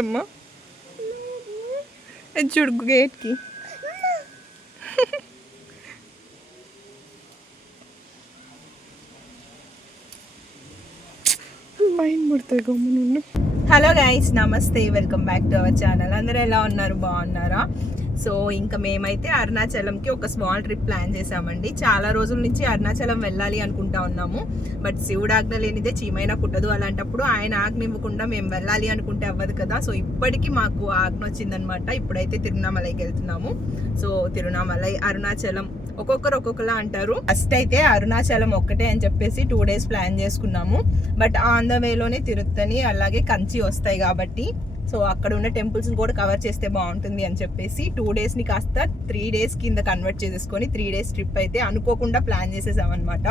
అమ్మా చూడు గేట్కి మైండ్ ముడుతుంది గమ్మున. హలో గైస్, నమస్తే, welcome back to our channel. అందరూ ఎలా ఉన్నారు, బాగున్నారా? సో ఇంకా మేమైతే అరుణాచలంకి ఒక స్మాల్ ట్రిప్ ప్లాన్ చేసామండి. చాలా రోజుల నుంచి అరుణాచలం వెళ్ళాలి అనుకుంటా ఉన్నాము. బట్ శివుడు ఆజ్ఞ లేనిదే చీమైనా పుట్టదు. అలాంటప్పుడు ఆయన ఆజ్ఞ ఇవ్వకుండా మేము వెళ్ళాలి అనుకుంటే అవ్వదు కదా. సో ఇప్పటికీ మాకు ఆజ్ఞ వచ్చిందనమాట. ఇప్పుడైతే తిరువణామలైకి వెళ్తున్నాము. సో తిరువణామలై, అరుణాచలం ఒక్కొక్కరు ఒక్కొక్కలా అంటారు. ఫస్ట్ అయితే అరుణాచలం ఒక్కటే అని చెప్పేసి 2 days ప్లాన్ చేసుకున్నాము. బట్ ఆన్ ద వేలోనే తిరుత్తని అలాగే కంచి వస్తాయి కాబట్టి సో అక్కడ ఉన్న టెంపుల్స్ కూడా కవర్ చేస్తే బాగుంటుంది అని చెప్పేసి 2 days కాస్త 3 days కింద కన్వర్ట్ చేసేసుకొని 3 days ట్రిప్ అయితే అనుకోకుండా ప్లాన్ చేసేసామన్నమాట.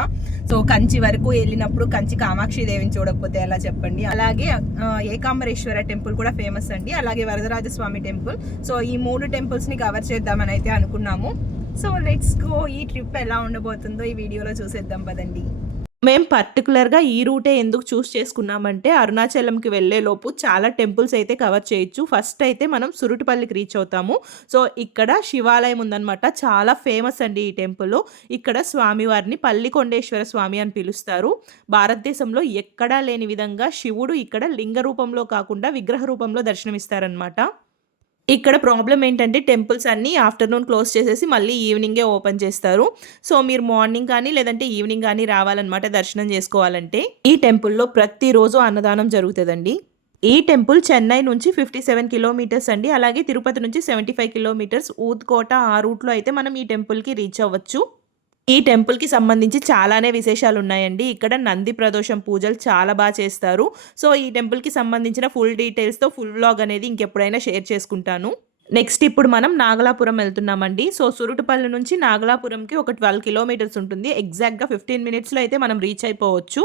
సో కంచి వరకు వెళ్ళినప్పుడు కంచి కామాక్షి దేవిని చూడకపోతే ఎలా చెప్పండి. అలాగే ఏకాంబరేశ్వర టెంపుల్ కూడా ఫేమస్ అండి. అలాగే వరదరాజస్వామి టెంపుల్. సో ఈ 3 temples కవర్ చేద్దామని అయితే అనుకున్నాము. So let's go. ఈ ట్రిప్ ఎలా ఉండబోతుందో ఈ వీడియోలో చూసేద్దాం పదండి. మేము పర్టికులర్గా ఈ రూటే ఎందుకు చూస్ చేసుకున్నామంటే అరుణాచలంకి వెళ్ళేలోపు చాలా టెంపుల్స్ అయితే కవర్ చేయొచ్చు. ఫస్ట్ అయితే మనం సురుటిపల్లికి రీచ్ అవుతాము. సో ఇక్కడ శివాలయం ఉందన్నమాట. చాలా ఫేమస్ అండి ఈ టెంపుల్. ఇక్కడ స్వామివారిని పల్లికొండేశ్వర స్వామి అని పిలుస్తారు. భారతదేశంలో ఎక్కడా లేని విధంగా శివుడు ఇక్కడ లింగ రూపంలో కాకుండా విగ్రహ రూపంలో దర్శనమిస్తారనమాట. ఇక్కడ ప్రాబ్లం ఏంటంటే టెంపుల్స్ అన్నీ ఆఫ్టర్నూన్ క్లోజ్ చేసేసి మళ్ళీ ఈవినింగే ఓపెన్ చేస్తారు. సో మీరు మార్నింగ్ కానీ లేదంటే ఈవినింగ్ కానీ రావాలన్నమాట దర్శనం చేసుకోవాలంటే. ఈ టెంపుల్లో ప్రతిరోజు అన్నదానం జరుగుతుందండి. ఈ టెంపుల్ చెన్నై నుంచి 57 kilometers అండి. అలాగే తిరుపతి నుంచి 75 kilometers. ఊత్కోట ఆ రూట్లో అయితే మనం ఈ టెంపుల్కి రీచ్ అవ్వచ్చు. ఈ టెంపుల్కి సంబంధించి చాలానే విశేషాలు ఉన్నాయండి. ఇక్కడ నంది ప్రదోషం పూజలు చాలా బాగా చేస్తారు. సో ఈ టెంపుల్కి సంబంధించిన ఫుల్ డీటెయిల్స్తో ఫుల్ వ్లాగ్ అనేది ఇంకెప్పుడైనా షేర్ చేసుకుంటాను. నెక్స్ట్ ఇప్పుడు మనం నాగలాపురం వెళ్తున్నామండి. సో సురుటుపల్లి నుంచి నాగలాపురంకి ఒక 12 kilometers ఉంటుంది. ఎగ్జాక్ట్గా 15 minutesలో అయితే మనం రీచ్ అయిపోవచ్చు.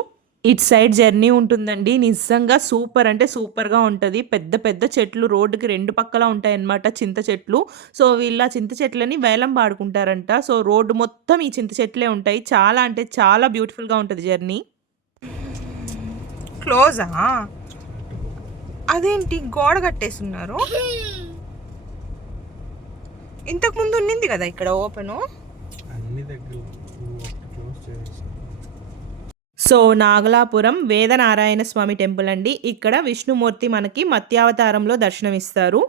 ఇటు సైడ్ జర్నీ ఉంటుందండి. నిజంగా సూపర్ అంటే సూపర్గా ఉంటుంది. పెద్ద పెద్ద చెట్లు రోడ్డుకి 2 పక్కల ఉంటాయన్నమాట, చింత చెట్లు. సో వీళ్ళ చింత చెట్లని వేలం పాడుకుంటారంట. సో రోడ్డు మొత్తం ఈ చింత చెట్లే ఉంటాయి. చాలా అంటే చాలా బ్యూటిఫుల్గా ఉంటుంది జర్నీ. క్లోజా? అదేంటి గోడ కట్టేస్తున్నారు? ఇంతకు ముందు ఉన్నింది కదా ఇక్కడ ఓపెను. సో నాగలాపురం వేదనారాయణ స్వామి టెంపుల్ అండి. ఇక్కడ విష్ణుమూర్తి మనకి మత్స్యావతారంలో దర్శనమిస్తారు.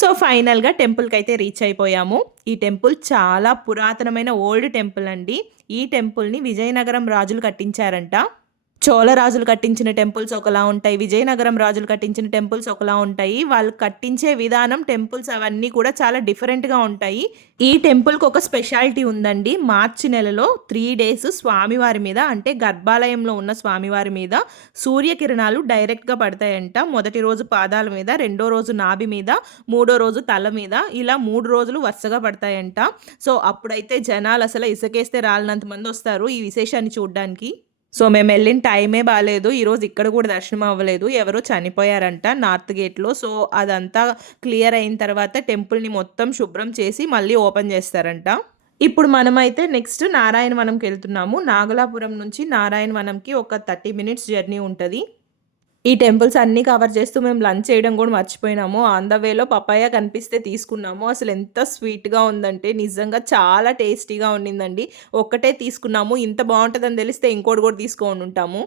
సో ఫైనల్గా టెంపుల్కి అయితే రీచ్ అయిపోయాము. ఈ టెంపుల్ చాలా పురాతనమైన ఓల్డ్ టెంపుల్ అండి. ఈ టెంపుల్ని విజయనగరం రాజులు కట్టించారంట. చోళ రాజులు కట్టించిన టెంపుల్స్ ఒకలా ఉంటాయి, విజయనగరం రాజులు కట్టించిన టెంపుల్స్ ఒకలా ఉంటాయి. వాళ్ళు కట్టించే విధానం, టెంపుల్స్ అవన్నీ కూడా చాలా డిఫరెంట్గా ఉంటాయి. ఈ టెంపుల్కి ఒక స్పెషాలిటీ ఉందండి. మార్చి నెలలో 3 days స్వామివారి మీద, అంటే గర్భాలయంలో ఉన్న స్వామివారి మీద సూర్యకిరణాలు డైరెక్ట్గా పడతాయంట. మొదటి రోజు పాదాల మీద, 2వ రోజు నాభి మీద, 3వ రోజు తల మీద, ఇలా 3 రోజులు వరుసగా పడతాయంట. సో అప్పుడైతే జనాలు అసలు ఇసుకేస్తే రాలినంత మంది వస్తారు ఈ విశేషాన్ని చూడడానికి. సో మేము వెళ్ళిన టైమే బాగాలేదు. ఈరోజు ఇక్కడ కూడా దర్శనం అవ్వలేదు. ఎవరో చనిపోయారంట నార్త్ గేట్లో. సో అదంతా క్లియర్ అయిన తర్వాత టెంపుల్ని మొత్తం శుభ్రం చేసి మళ్ళీ ఓపెన్ చేస్తారంట. ఇప్పుడు మనమైతే నెక్స్ట్ నారాయణవనంకి వెళ్తున్నాము. నాగలాపురం నుంచి నారాయణవనంకి ఒక 30 minutes జర్నీ ఉంటుంది. ఈ టెంపుల్స్ అన్నీ కవర్ చేస్తూ మేము లంచ్ చేయడం కూడా మర్చిపోయినాము. ఆన్ ద వేలో పపాయ కనిపిస్తే తీసుకున్నాము. అసలు ఎంత స్వీట్గా ఉందంటే నిజంగా చాలా టేస్టీగా ఉండిందండి. ఒక్కటే తీసుకున్నాము. ఇంత బాగుంటుందని తెలిస్తే ఇంకోటి కూడా తీసుకొని ఉంటాము.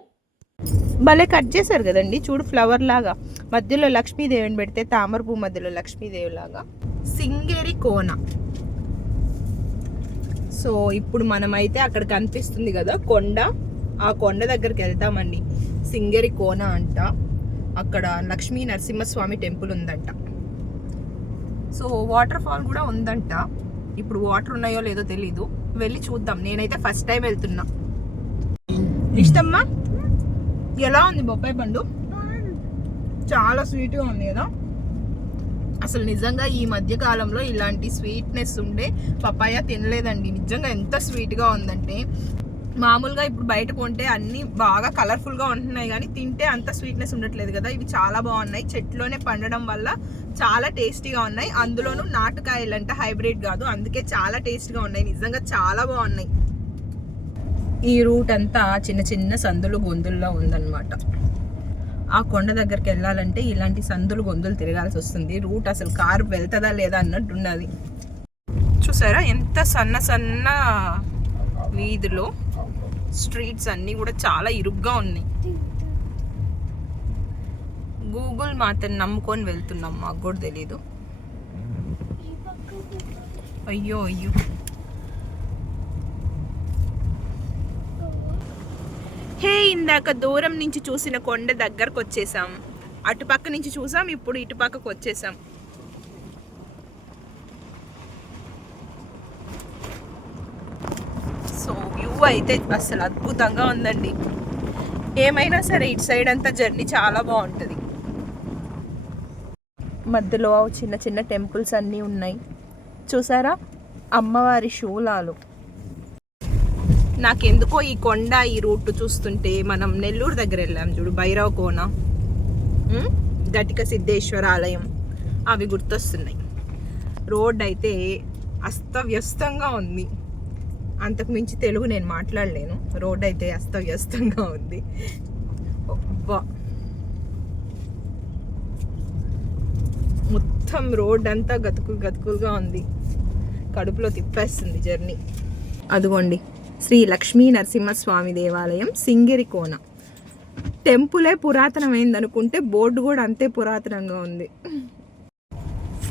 భలే కట్ చేశారు కదండి, చూడు ఫ్లవర్ లాగా. మధ్యలో లక్ష్మీదేవిని పెడితే తామర పువ్వు మధ్యలో లక్ష్మీదేవి లాగా. సింగేరి కోన. సో ఇప్పుడు మనమైతే అక్కడ కనిపిస్తుంది కదా కొండ, ఆ కొండ దగ్గరికి వెళ్తామండి. సింగేరి కోన అంట. అక్కడ లక్ష్మీ నరసింహస్వామి టెంపుల్ ఉందంట. సో వాటర్ ఫాల్ కూడా ఉందంట. ఇప్పుడు వాటర్ ఉన్నాయో లేదో తెలీదు, వెళ్ళి చూద్దాం. నేనైతే ఫస్ట్ టైం వెళ్తున్నా. ఇష్టమ్మా, ఎలా ఉంది బొప్పాయి పండు? చాలా స్వీట్గా ఉంది కదా. అసలు నిజంగా ఈ మధ్య కాలంలో ఇలాంటి స్వీట్నెస్ ఉండే పపాయ తినలేదండి. నిజంగా ఎంత స్వీట్గా ఉందంటే, మామూలుగా ఇప్పుడు బయట కొంటే అన్నీ బాగా కలర్ఫుల్గా ఉంటున్నాయి కానీ తింటే అంత స్వీట్నెస్ ఉండట్లేదు కదా. ఇవి చాలా బాగున్నాయి. చెట్లోనే పండడం వల్ల చాలా టేస్టీగా ఉన్నాయి. అందులోనూ నాటుకాయలంట, హైబ్రిడ్ కాదు, అందుకే చాలా టేస్టీగా ఉన్నాయి. నిజంగా చాలా బాగున్నాయి. ఈ రూట్ అంతా చిన్న చిన్న సందులు గొంతుల్లో ఉందన్నమాట. ఆ కొండ దగ్గరికి వెళ్ళాలంటే ఇలాంటి సందులు గొంతులు తిరగాల్సి వస్తుంది. రూట్ అసలు కారు వెళ్తుందా లేదా అన్నట్టు ఉన్నది. చూసారా ఎంత సన్న సన్న వీధిలో స్ట్రీట్స్ అన్నీ కూడా చాలా ఇరుగ్గా ఉన్నాయి. గూగుల్ మాత్రం నమ్ముకొని వెళ్తున్నాం, మాకు కూడా తెలీదు. అయ్యో అయ్యో, హే ఇందాక దూరం నుంచి చూసిన కొండ దగ్గరకు వచ్చేసాం. అటుపక్క నుంచి చూసాం, ఇప్పుడు ఇటుపక్కకు వచ్చేసాం. సో వ్యూ అయితే అసలు అద్భుతంగా ఉందండి. ఏమైనా సరే ఇటు సైడ్ అంతా జర్నీ చాలా బాగుంటుంది. మధ్యలో చిన్న చిన్న టెంపుల్స్ అన్నీ ఉన్నాయి. చూసారా, అమ్మవారి శూలాలు. నాకెందుకో ఈ కొండ ఈ రూట్ చూస్తుంటే మనం నెల్లూరు దగ్గర వెళ్ళాం చూడు, భైరవ కోన, ఘటిక సిద్ధేశ్వర ఆలయం, అవి గుర్తొస్తున్నాయి. రోడ్ అయితే అస్తవ్యస్తంగా ఉంది. అంతకు మించి తెలుగు నేను మాట్లాడలేను. రోడ్ అయితే అస్తవ్యస్తంగా ఉంది. మొత్తం రోడ్ అంతా గతుకులుగా ఉంది. కడుపులో తిప్పేస్తుంది జర్నీ. అదిగోండి శ్రీ లక్ష్మీ నరసింహస్వామి దేవాలయం, సింగిరికోన. టెంపులే పురాతనమైంది అనుకుంటే బోర్డు కూడా అంతే పురాతనంగా ఉంది.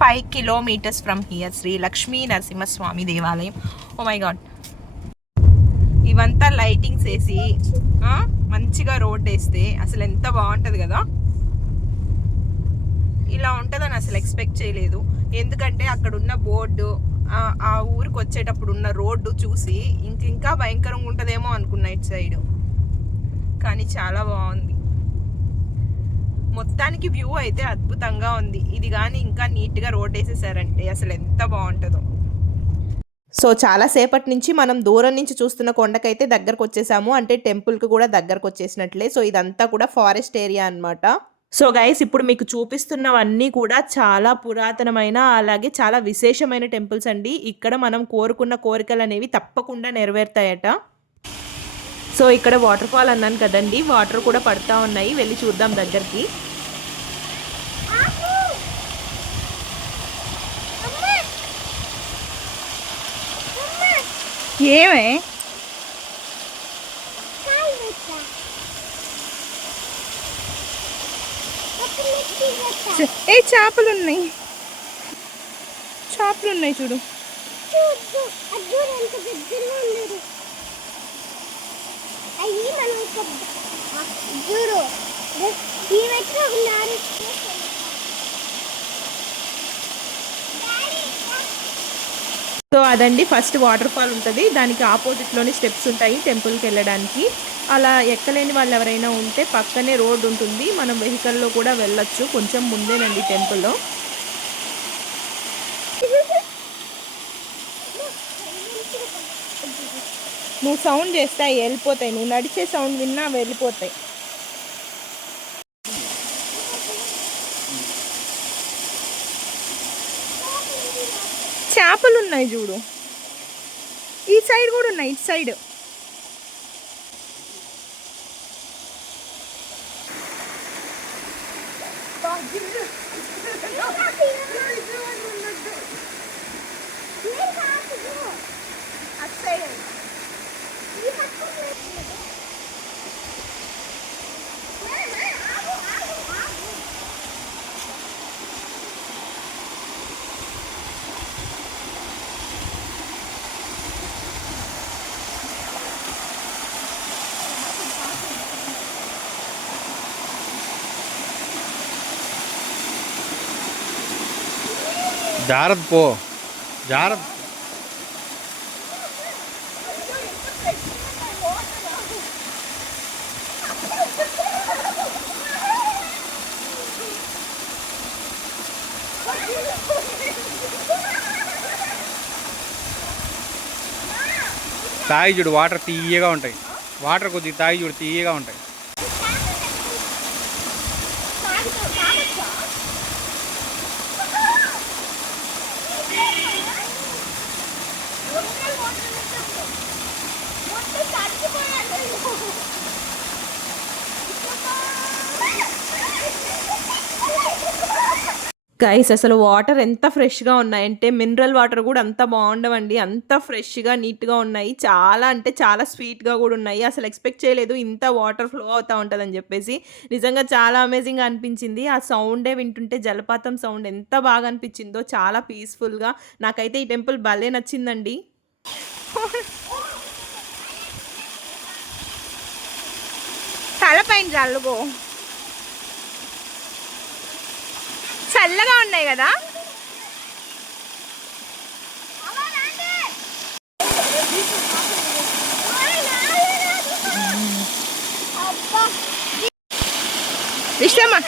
5 kilometers from here Shri Lakshmi Narasimhaswamy దేవాలయం. ఓ మై గాడ్, ఇవంతా లైటింగ్స్ వేసి మంచిగా రోడ్ వేస్తే అసలు ఎంత బాగుంటుంది కదా. ఇలా ఉంటుందని అసలు ఎక్స్పెక్ట్ చేయలేదు. ఎందుకంటే అక్కడ ఉన్న బోర్డు, ఆ ఊరికి వచ్చేటప్పుడు ఉన్న రోడ్డు చూసి ఇంకా భయంకరంగా ఉంటుందేమో అనుకున్నా ఇటు సైడ్. కానీ చాలా బాగుంది. మొత్తానికి వ్యూ అయితే అద్భుతంగా ఉంది. ఇది కానీ ఇంకా నీట్గా రోడ్ వేసేసారంటే అసలు ఎంత బాగుంటుందో. సో చాలాసేపటి నుంచి మనం దూరం నుంచి చూస్తున్న కొండకైతే దగ్గరకు వచ్చేసాము. అంటే టెంపుల్కి కూడా దగ్గరకు వచ్చేసినట్లే. సో ఇదంతా కూడా ఫారెస్ట్ ఏరియా అన్నమాట. సో గైస్, ఇప్పుడు మీకు చూపిస్తున్నవన్నీ కూడా చాలా పురాతనమైన అలాగే చాలా విశేషమైన టెంపుల్స్ అండి. ఇక్కడ మనం కోరుకున్న కోరికలు అనేవి తప్పకుండా నెరవేరుతాయట. సో ఇక్కడ వాటర్ ఫాల్ అన్నాను కదండి, వాటర్ కూడా పడతా ఉన్నాయి. వెళ్ళి చూద్దాం దగ్గరికి. ఏమే చేపలు ఉన్నాయి చూడు. సో అదండి ఫస్ట్ వాటర్ ఫాల్ ఉంటుంది. దానికి ఆపోజిట్లోనే స్టెప్స్ ఉంటాయి టెంపుల్కి వెళ్ళడానికి. అలా ఎక్కలేని వాళ్ళు ఎవరైనా ఉంటే పక్కనే రోడ్ ఉంటుంది, మనం వెహికల్లో కూడా వెళ్ళొచ్చు. కొంచెం ముందేనండి టెంపుల్. నువ్వు సౌండ్ చేస్తే అవి వెళ్ళిపోతాయి. నువ్వు నడిచే సౌండ్ విన్నా వెళ్ళిపోతాయి. చేపలు ఉన్నాయి చూడు. ఈ సైడ్ కూడా ఉన్నాయి, ఇటు సైడ్. జాగ్రత్త పో, జాగ్రత్త. తాగి చూడు, వాటర్ తీయగా ఉంటాయి. వాటర్ కొద్దిగా తాగి చూడు, తీయగా ఉంటాయి. గైస్ అసలు వాటర్ ఎంత ఫ్రెష్గా ఉన్నాయంటే మినరల్ వాటర్ కూడా అంత బాగుండవండి. అంత ఫ్రెష్గా నీట్గా ఉన్నాయి. చాలా అంటే చాలా స్వీట్గా కూడా ఉన్నాయి. అసలు ఎక్స్పెక్ట్ చేయలేదు ఇంత వాటర్ ఫ్లో అవుతూ ఉంటుందని చెప్పేసి. నిజంగా చాలా అమేజింగ్గా అనిపించింది. ఆ సౌండే వింటుంటే జలపాతం సౌండ్ ఎంత బాగా అనిపించిందో, చాలా పీస్ఫుల్గా. నాకైతే ఈ టెంపుల్ భలే నచ్చిందండి. తలపైన జల్లుకో, చల్లగా ఉన్నాయి కదా. ఇష్టమా?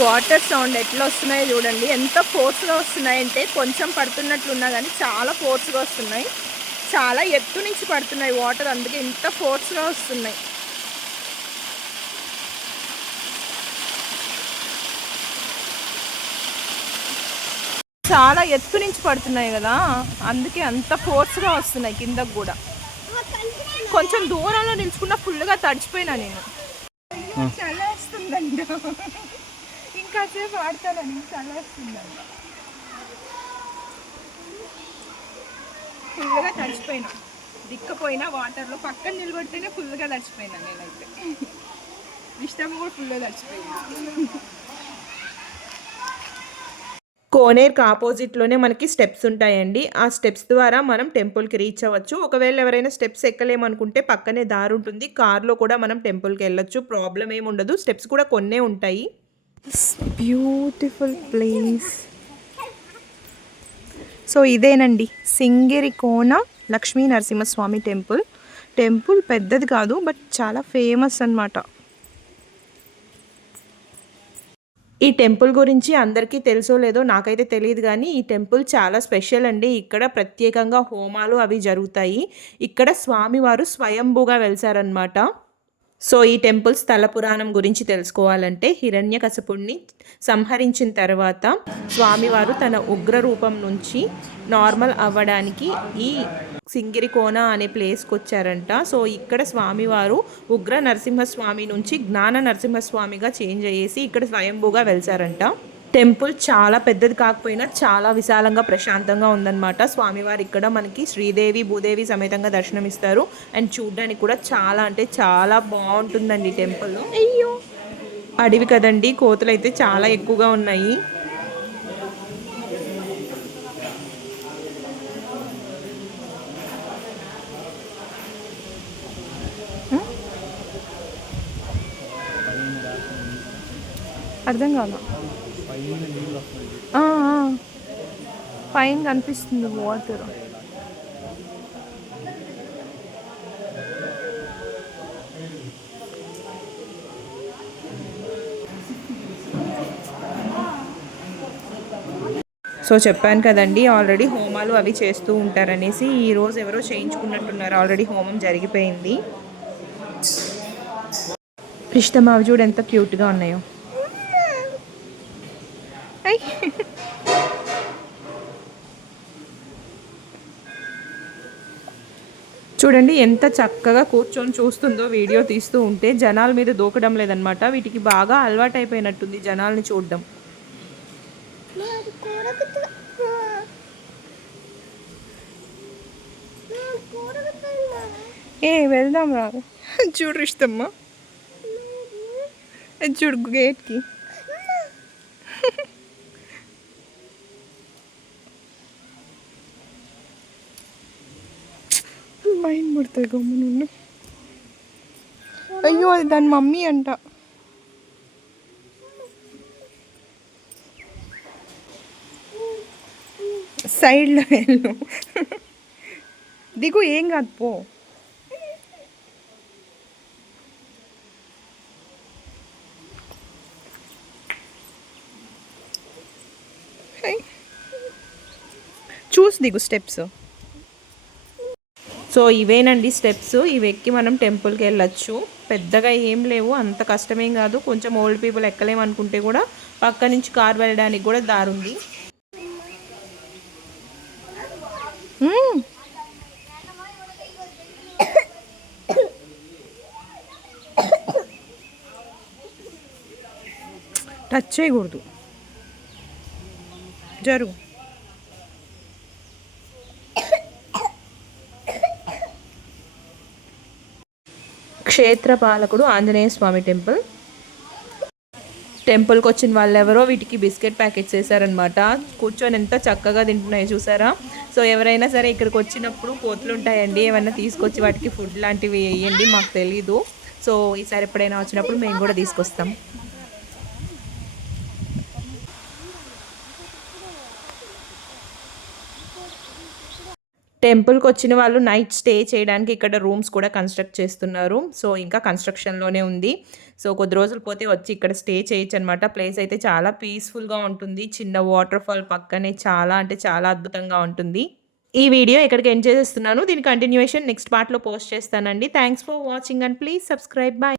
వాటర్ సౌండ్ ఎట్లా వస్తున్నాయో చూడండి. ఎంత ఫోర్స్గా వస్తున్నాయంటే కొంచెం పడుతున్నట్లున్నా కానీ చాలా ఫోర్స్గా వస్తున్నాయి. చాలా ఎత్తు నుంచి పడుతున్నాయి వాటర్, అందుకే ఇంత ఫోర్స్గా వస్తున్నాయి. చాలా ఎత్తు నుంచి పడుతున్నాయి కదా, అందుకే అంత ఫోర్స్గా వస్తున్నాయి కిందకు కూడా. కొంచెం దూరంలో నిల్చుకున్న ఫుల్గా తడిచిపోయినా నేను. చలి వస్తుందండి, ఇంకాసేపు ఆడతానని చలి వస్తుందండి. ఫుల్గా తడిచిపోయినా, దిక్కపోయినా వాటర్లో పక్కన నిలబడితేనే ఫుల్గా తడిచిపోయినా నేనైతే. ఇష్టం కూడా ఫుల్గా తడిచిపోయింది. కోనేరుకి ఆపోజిట్లోనే మనకి స్టెప్స్ ఉంటాయండి. ఆ స్టెప్స్ ద్వారా మనం టెంపుల్కి రీచ్ అవ్వచ్చు. ఒకవేళ ఎవరైనా స్టెప్స్ ఎక్కలేమనుకుంటే పక్కనే దారి ఉంటుంది, కార్లో కూడా మనం టెంపుల్కి వెళ్ళొచ్చు. ప్రాబ్లం ఏమి ఉండదు. స్టెప్స్ కూడా కొన్నే ఉంటాయి. Beautiful place. సో ఇదేనండి సింగేరి కోన లక్ష్మీ నరసింహస్వామి టెంపుల్. టెంపుల్ పెద్దది కాదు, బట్ చాలా ఫేమస్ అన్నమాట. ఈ టెంపుల్ గురించి అందరికీ తెలుసో లేదో నాకైతే తెలియదు, కానీ ఈ టెంపుల్ చాలా స్పెషల్ అండి. ఇక్కడ ప్రత్యేకంగా హోమాలు అవి జరుగుతాయి. ఇక్కడ స్వామివారు స్వయంభూగా వెలిసారనమాట. సో ఈ టెంపుల్ స్థల పురాణం గురించి తెలుసుకోవాలంటే హిరణ్యకశపుణ్ణి సంహరించిన తర్వాత స్వామివారు తన ఉగ్ర రూపం నుంచి నార్మల్ అవ్వడానికి ఈ సింగిరికోన అనే ప్లేస్కి వచ్చారంట. సో ఇక్కడ స్వామివారు ఉగ్ర నరసింహస్వామి నుంచి జ్ఞాన నరసింహస్వామిగా చేంజ్ అయ్యేసి ఇక్కడ స్వయంభూగా వెలిసారంట. టెంపుల్ చాలా పెద్దది కాకపోయినా చాలా విశాలంగా ప్రశాంతంగా ఉందన్నమాట. స్వామివారు ఇక్కడ మనకి శ్రీదేవి భూదేవి సమేతంగా దర్శనమిస్తారు. అండ్ చూడ్డానికి కూడా చాలా అంటే చాలా బాగుంటుందండి టెంపుల్. అయ్యో అడవి కదండి, కోతులు అయితే చాలా ఎక్కువగా ఉన్నాయి. అర్థం కాదు, పైన కనిపిస్తుంది వాటర్. సో చెప్పాను కదండి ఆల్రెడీ హోమాలు అవి చేస్తూ ఉంటారనేసి. ఈరోజు ఎవరో చేయించుకున్నట్టున్నారు, ఆల్రెడీ హోమం జరిగిపోయింది. ఇష్టం అవి చూడు ఎంత క్యూట్గా ఉన్నాయో. చూడండి ఎంత చక్కగా కూర్చొని చూస్తుందో వీడియో తీస్తూ ఉంటే. జనాల మీద దూకడం లేదనమాట, వీటికి బాగా అలవాటు అయిపోయినట్టుంది జనాల్ని చూడడం. వెళ్దాం రాదు. చూడు ఇష్టమ్మా, చూడు గేట్కి. మైండ్ ముడుతుంది గమ్మునుండు. అయ్యో అది దాని మమ్మీ అంట. సైడ్లో వెళ్ళు, దిగు, ఏం కాదు పో. చూసి దిగు స్టెప్స్. సో ఇవేనండి స్టెప్స్, ఇవి ఎక్కి మనం టెంపుల్కి వెళ్ళచ్చు. పెద్దగా ఏం లేవు, అంత కష్టమేం కాదు. కొంచెం ఓల్డ్ పీపుల్ ఎక్కలేమనుకుంటే కూడా పక్క నుంచి కార్ వెళ్ళడానికి కూడా దారి ఉంది. టచ్ చేయకూడదు, జరుగు. క్షేత్రపాలకుడు ఆంజనేయ స్వామి టెంపుల్కి వచ్చిన వాళ్ళు ఎవరో వీటికి బిస్కెట్ ప్యాకెట్స్ వేసారనమాట. కూర్చొని ఎంత చక్కగా తింటున్నాయి చూసారా. సో ఎవరైనా సరే ఇక్కడికి వచ్చినప్పుడు కోతులు ఉంటాయండి, ఏమైనా తీసుకొచ్చి వాటికి ఫుడ్ లాంటివి వేయండి, మాకు తెలీదు. సో ఈసారి ఎప్పుడైనా వచ్చినప్పుడు మేము కూడా తీసుకొస్తాం. టెంపుల్కి వచ్చిన వాళ్ళు నైట్ స్టే చేయడానికి ఇక్కడ రూమ్స్ కూడా కన్స్ట్రక్ట్ చేస్తున్నారు. సో ఇంకా కన్స్ట్రక్షన్లోనే ఉంది. సో కొద్ది రోజులు పోతే వచ్చి ఇక్కడ స్టే చేయొచ్చు అనమాట. ప్లేస్ అయితే చాలా పీస్ఫుల్గా ఉంటుంది. చిన్న వాటర్ ఫాల్ పక్కనే చాలా అంటే చాలా అద్భుతంగా ఉంటుంది. ఈ వీడియో ఇక్కడికి ఎండ్ చేసేస్తున్నాను. దీని కంటిన్యూషన్ నెక్స్ట్ పార్ట్లో పోస్ట్ చేస్తానండి. Thanks for watching and please subscribe. Bye.